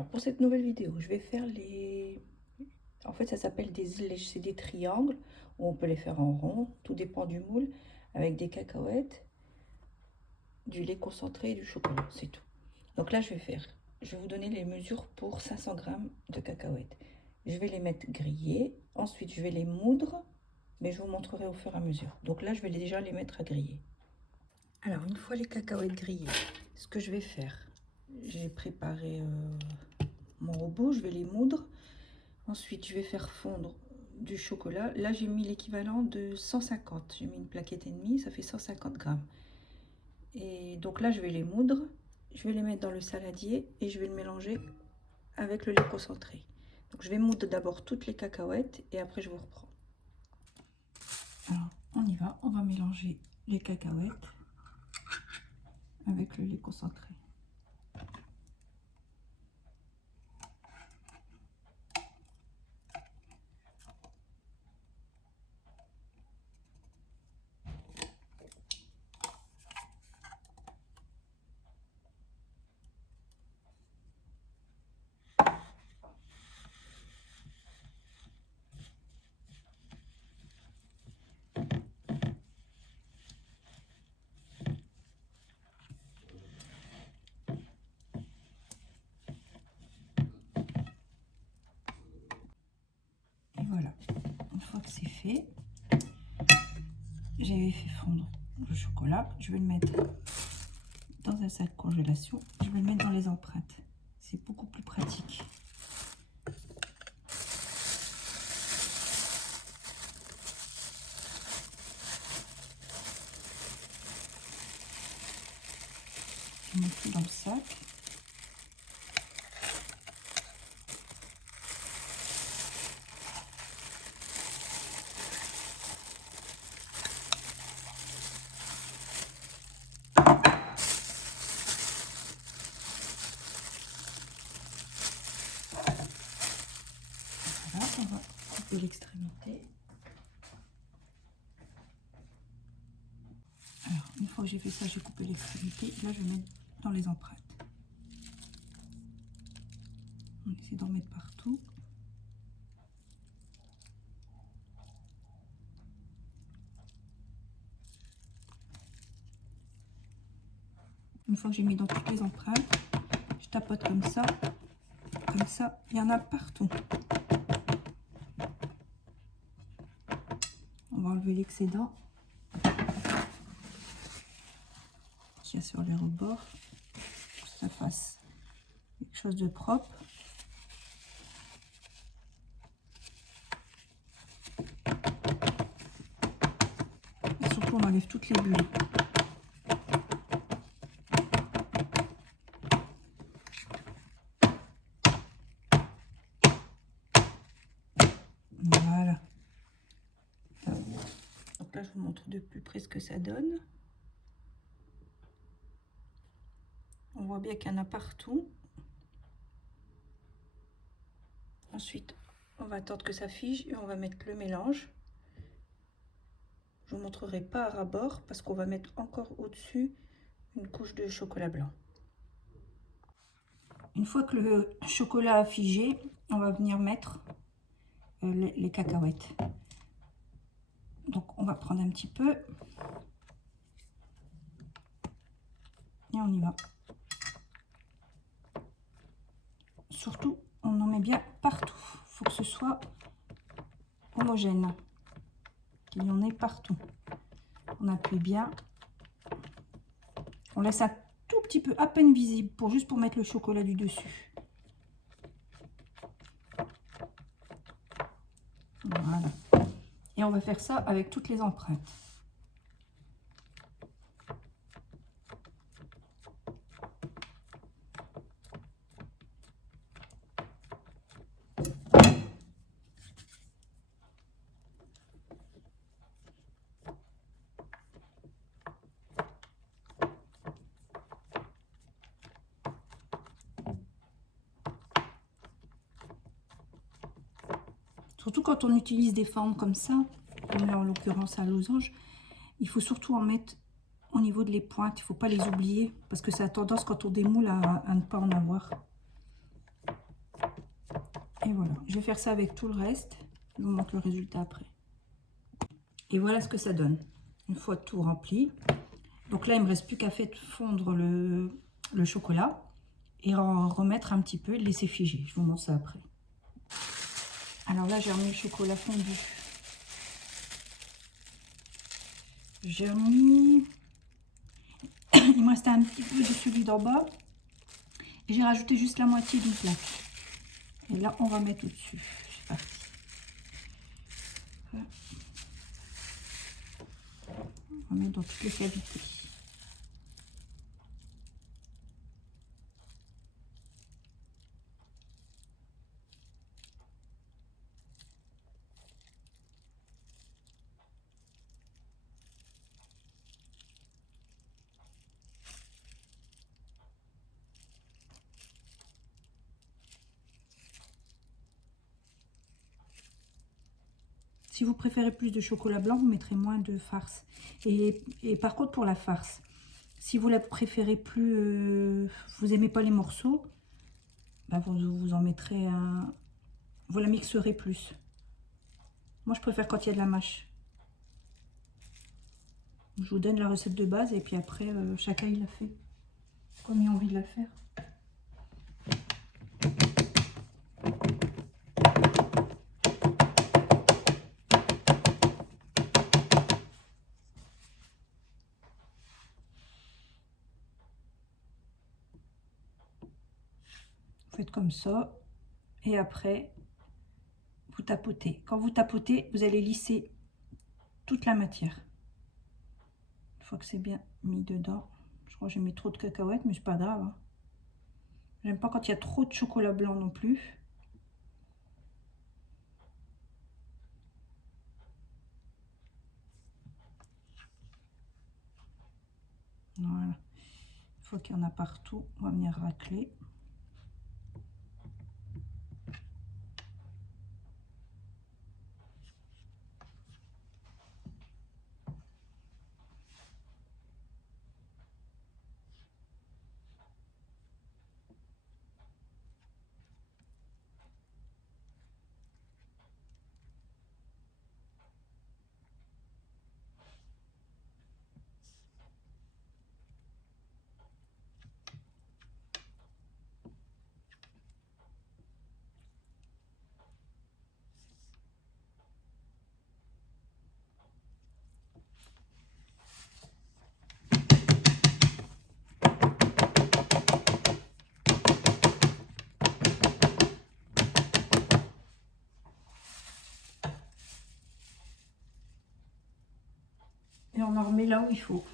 Alors pour cette nouvelle vidéo, je vais faire en fait ça s'appelle c'est des triangles, ou on peut les faire en rond, tout dépend du moule, avec des cacahuètes, du lait concentré et du chocolat, c'est tout. Donc là je vais vous donner les mesures pour 500 grammes de cacahuètes. Je vais les mettre grillées, ensuite je vais les moudre, mais je vous montrerai au fur et à mesure. Donc là je vais déjà les mettre à griller. Alors une fois les cacahuètes grillées, ce que je vais faire, j'ai préparé mon robot, je vais les moudre. Ensuite, je vais faire fondre du chocolat. Là, j'ai mis l'équivalent de 150. J'ai mis une plaquette et demie, ça fait 150 grammes. Et donc là, je vais les moudre. Je vais les mettre dans le saladier et je vais le mélanger avec le lait concentré. Donc, je vais moudre d'abord toutes les cacahuètes et après, je vous reprends. Alors, on y va. On va mélanger les cacahuètes avec le lait concentré. Et voilà, une fois que c'est fait, j'avais fait fondre le chocolat. Je vais le mettre dans un sac congélation. Je vais le mettre dans les empreintes. C'est beaucoup plus pratique. Je mets tout dans le sac. Voilà, on va couper l'extrémité. Alors, une fois que j'ai fait ça, j'ai coupé l'extrémité. Là, je vais mettre dans les empreintes. On essaie d'en mettre partout. Une fois que j'ai mis dans toutes les empreintes, je tapote comme ça. Comme ça, il y en a partout. On va enlever l'excédent qu'il y a sur les rebords, pour que ça fasse quelque chose de propre. Et surtout, on enlève toutes les bulles. Voilà. Donc là, je vous montre de plus près ce que ça donne. On voit bien qu'il y en a partout. Ensuite, on va attendre que ça fige et on va mettre le mélange. Je vous montrerai pas à ras-bord parce qu'on va mettre encore au-dessus une couche de chocolat blanc. Une fois que le chocolat a figé, on va venir mettre les cacahuètes. Donc on va prendre un petit peu et on y va. Surtout, on en met bien partout. Il faut que ce soit homogène, qu'il y en ait partout. On appuie bien. On laisse un tout petit peu, à peine visible, juste pour mettre le chocolat du dessus. Voilà. Et on va faire ça avec toutes les empreintes. Surtout quand on utilise des formes comme ça, comme là en l'occurrence un losange, il faut surtout en mettre au niveau de les pointes. Il ne faut pas les oublier parce que ça a tendance quand on démoule à ne pas en avoir. Et voilà, je vais faire ça avec tout le reste. Je vous montre le résultat après. Et voilà ce que ça donne. Une fois tout rempli. Donc là, il ne me reste plus qu'à faire fondre le chocolat et en remettre un petit peu et le laisser figer. Je vous montre ça après. Alors là, j'ai remis le chocolat fondu. J'ai remis... Il me restait un petit peu de celui d'en bas. Et j'ai rajouté juste la moitié d'une plaque. Et là, on va mettre au-dessus. C'est parti. On va mettre dans toutes les cavités. Si vous préférez plus de chocolat blanc, vous mettrez moins de farce. Et par contre, pour la farce, si vous la préférez plus, vous aimez pas les morceaux, bah vous en mettrez un... Vous la mixerez plus. Moi, je préfère quand il y a de la mâche. Je vous donne la recette de base et puis après, chacun il la fait comme il a envie de la faire. Vous faites comme ça et après, vous tapotez. Quand vous tapotez, vous allez lisser toute la matière. Une fois que c'est bien mis dedans, je crois que j'ai mis trop de cacahuètes, mais c'est pas grave. Hein. J'aime pas quand il y a trop de chocolat blanc non plus. Voilà. Une fois qu'il y en a partout, on va venir racler. Et on en remet là où il faut.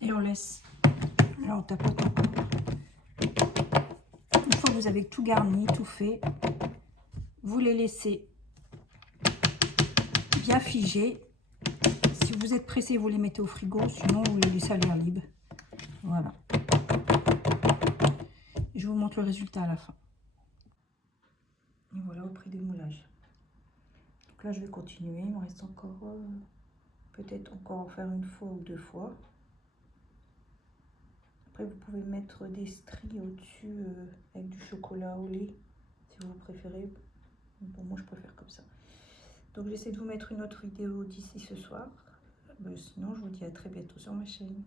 Et on laisse. Là, on tapote encore. Une fois que vous avez tout garni, tout fait, vous les laissez bien figer. Si vous êtes pressé, vous les mettez au frigo, sinon vous les laissez à l'air libre. Voilà. Et je vous montre le résultat à la fin. Et voilà au prix des moulages. Donc là, je vais continuer. Il me reste encore, peut-être encore en faire une fois ou deux fois. Après, vous pouvez mettre des stries au-dessus avec du chocolat au lait, si vous préférez. Bon, moi, je préfère comme ça. Donc j'essaie de vous mettre une autre vidéo d'ici ce soir. Sinon, je vous dis à très bientôt sur ma chaîne.